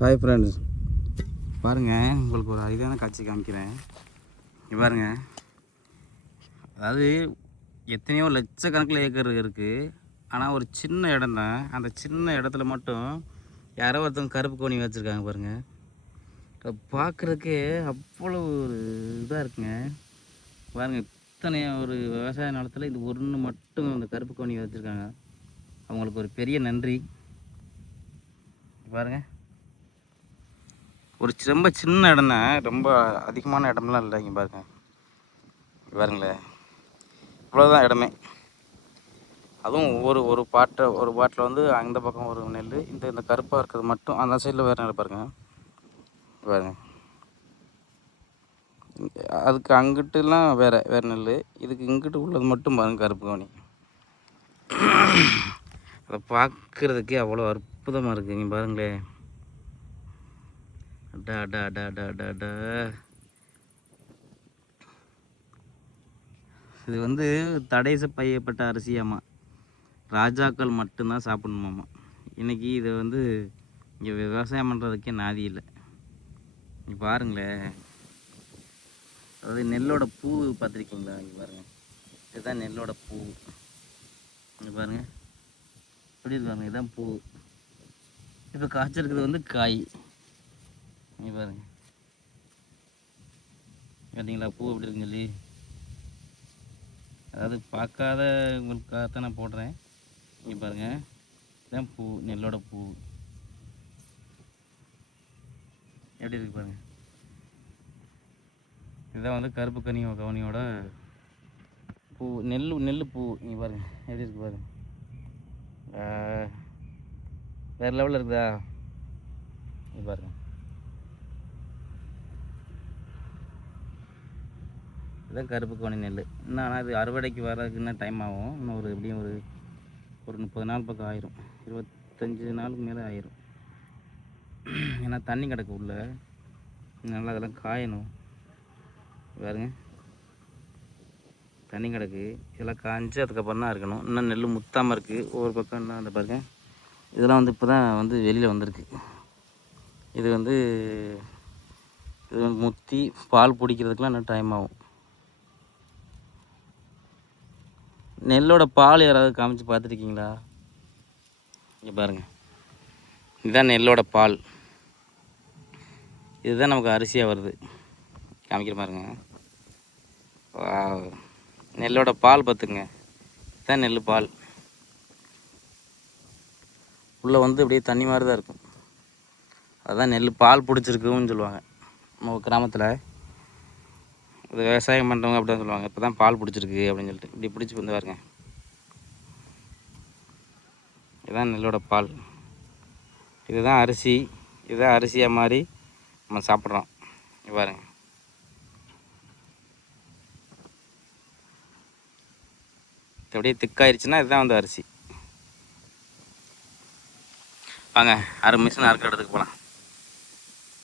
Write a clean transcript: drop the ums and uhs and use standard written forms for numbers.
Hi friends, பாருங்கள், உங்களுக்கு ஒரு அரிதான காட்சி காமிக்கிறேன். இங்கே பாருங்கள், அதாவது எத்தனையோ லட்சக்கணக்கில் ஏக்கர் இருக்குது. ஆனால் ஒரு சின்ன இடம் தான். அந்த சின்ன இடத்துல மட்டும் யாரோ ஒருத்தவங்க கருப்பு கோணி வச்சுருக்காங்க பாருங்கள். அதை பார்க்குறதுக்கே அவ்வளோ ஒரு இதாக இருக்குங்க. பாருங்கள், இத்தனை ஒரு விவசாய நிலத்தில் இது ஒன்று மட்டும் இந்த கருப்பு கோணி வச்சுருக்காங்க. அவங்களுக்கு ஒரு பெரிய நன்றி. பாருங்கள், ஒரு ரொம்ப சின்ன இடம் தான், ரொம்ப அதிகமான இடம்லாம் இல்லை. இங்கே பாருங்க, பாருங்களேன், இவ்வளோதான் இடமே. அதுவும் ஒரு பாட்டில் வந்து அந்த பக்கம் ஒரு நெல், இந்த கருப்பாக இருக்கிறது மட்டும் அந்த சைடில் வேறு நெல் பாருங்க. பாருங்க, அதுக்கு அங்கிட்டுலாம் வேறு நெல், இதுக்கு இங்கிட்டு உள்ளது மட்டும் பாருங்க கருப்பு கவனி. அதை பார்க்குறதுக்கே அவ்வளோ அற்புதமாக இருக்குது. இங்கே பாருங்களேன், அடா அடா அடா அடா அடா அடா. இது வந்து தடை செய்யப்பட்ட அரிசியாமா, ராஜாக்கள் மட்டும்தான் சாப்பிடணுமாம்மா. இன்றைக்கி இதை வந்து இங்கே விவசாயம் பண்ணுறதுக்கே நாதி இல்லை. இங்கே பாருங்களேன், அதாவது நெல்லோட பூ பார்த்துருக்கீங்களா? இங்கே பாருங்கள், இதுதான் நெல்லோட பூ. இங்கே பாருங்கள் எப்படி இருக்கு பாருங்கள், இதுதான் பூ. இப்போ காய்ச்சிருக்கிறது வந்து காய். இங்கே பாருங்கள், கேட்டிங்களா பூ எப்படி இருக்குன்னு சொல்லி. அதாவது பார்க்காத உங்களுக்காகத்தான் நான் போடுறேன். இங்கே பாருங்கள், இதுதான் பூ, நெல்லோட பூ. எப்படி இருக்கு பாருங்கள். இதுதான் வந்து கருப்பு கவனியோட பூ, நெல் பூ. இங்கே பாருங்கள் எப்படி இருக்கு பாருங்கள். வேறு லெவலில் இருக்குதா? இங்கே பாருங்கள், இதுதான் கருப்பு கவனி நெல். இன்னும் ஆனால் இது அறுவடைக்கு வரதுக்கு இன்னும் டைம் ஆகும். இன்னும் எப்படியும் ஒரு 30 நாள் பக்கம் ஆயிரும், 25 நாளுக்கு மேலே ஆயிரும். ஏன்னா தண்ணி கிடக்கு உள்ள, நல்லா அதெல்லாம் காயணும். பாருங்க, தண்ணி கிடக்கு, இதெல்லாம் காய்ஞ்சி அதுக்கப்புறம் தான் இருக்கணும். இன்னும் நெல் முத்தாமல் இருக்குது. ஒவ்வொரு பக்கம் இன்னும் அந்த பாருங்க, இதெல்லாம் வந்து இப்போ தான் வந்து வெளியில் வந்திருக்கு. இது வந்து முத்தி பால் பிடிக்கிறதுக்கெலாம் இன்னும் டைம் ஆகும். நெல்லோட பால் யாராவது காமிச்சு பார்த்துருக்கீங்களா? இங்கே பாருங்கள், இதுதான் நெல்லோட பால். இதுதான் நமக்கு அரிசியாக வருது. காமிக்கிற பாருங்க, நெல்லோட பால் பார்த்துங்க, இதுதான் நெல் பால். உள்ளே வந்து அப்படியே தண்ணி மாதிரி தான் இருக்கும். அதுதான் நெல் பால் பிடிச்சிருக்குன்னு சொல்லுவாங்க நம்ம கிராமத்தில். இது விவசாயம் பண்ணுறவங்க அப்படி தான் சொல்லுவாங்க, இப்போ தான் பால் பிடிச்சிருக்கு அப்படின்னு சொல்லிட்டு. இப்படி பிடிச்சி வந்து பாருங்க, இதுதான் நெல்லோட பால். இதுதான் அரிசி. இதுதான் அரிசியாக மாதிரி நம்ம சாப்பிட்றோம். பாருங்க, அப்படியே திக்காயிருச்சுன்னா இதுதான் வந்து அரிசி. வாங்க, மிஷின் அறுக்கிற இடத்துக்கு போகலாம்.